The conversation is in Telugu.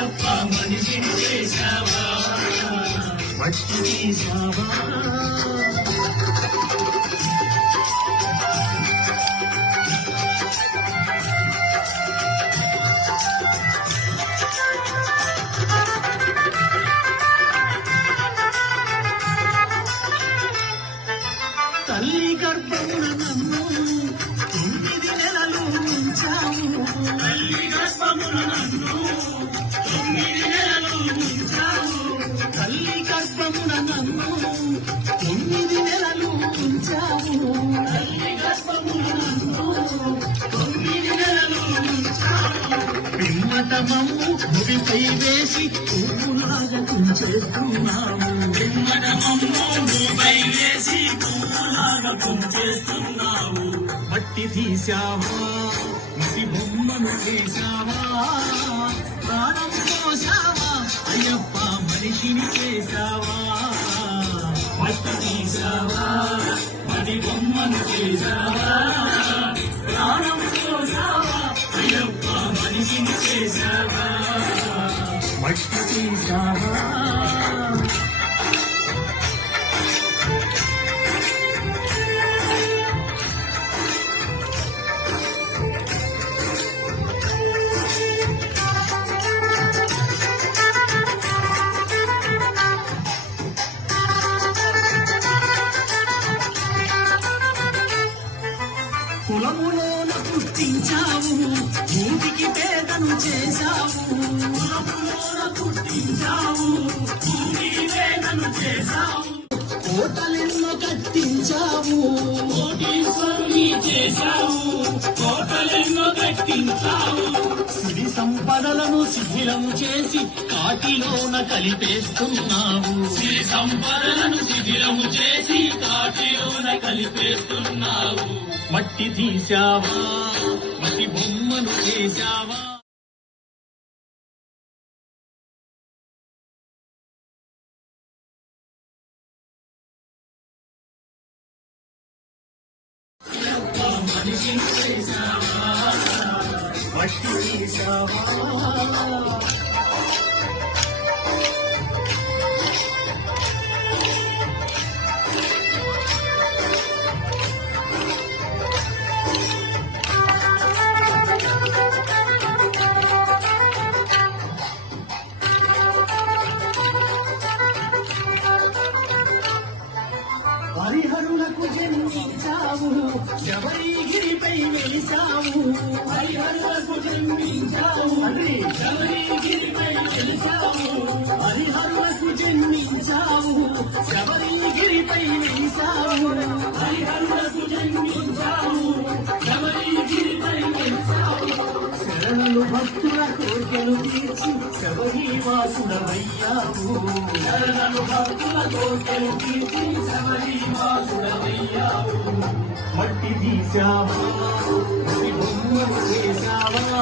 అయ్యప్ప మనిషిని చేశావా మట్టి తీశావా తల్లి గర్భమున నన్ను 9 నెలలు ఉంచావు తల్లి గర్భమున నన్ను 9 నెలలు ఉంచావు తల్లి గర్భమున నన్ను 9 నెలలు ఉంచావు తల్లి గర్భమున నన్ను 9 నెలలు ఉంచావు పిమ్మట మమ్ము భూమిపై వేసి పువ్వులాగా కుంచేస్తున్నావు పిమ్మట మమ్ము భూమిపై వేసి పువ్వులాగా కుంచేస్తున్నావు మట్టి తీశావా మట్టి బొమ్మను చేశావా ప్రాణం పోసావా అయ్యప్ప మనిషిని చేశావా మట్టి తీశావా మట్టి బొమ్మను చేశావా ప్రాణం పోసావా అయ్యప్ప మనిషిని చేశావా మట్టి తీశావా కులములోన పుట్టించావు భూమికి పేదను చేశావు కులములోన పుట్టించావు భూమికి పేదను చేశావు కోటలెన్నో కట్టించావు కోటీశ్వరుని చేశావు కోటలెన్నో కట్టించావు సిరి సంపదలను శిథిలం చేసి కాటిలోన కలిపేస్తున్నావు సిరి సంపదలను శిథిలము చేసి కాటిలోన కలిపేస్తున్నావు మట్టి తీశావా మట్టి బొమ్మను చేశావా మనిషిని చేశావా మట్టి తీశావా హరిహరులకు జన్మించావు శబరిగిరిపై వెలిసావు హరిహరులకు జన్మించావు శబరిగిరిపై వెలిసావు హరిహరులకు జన్మించావు శబరిగిరిపై వెలిసావు హరిహరులకు జన్మించావు శబరిగిరిపై వెలిసావు శరణులు భక్తుల కోరికలు తీర్చి శబరివాసుడవయ్యావు శరణులు భక్తుల కోరికలు తీర్చి శబరివాసుడవయ్యావు మట్టి తీశావా మట్టి బొమ్మను చేశావా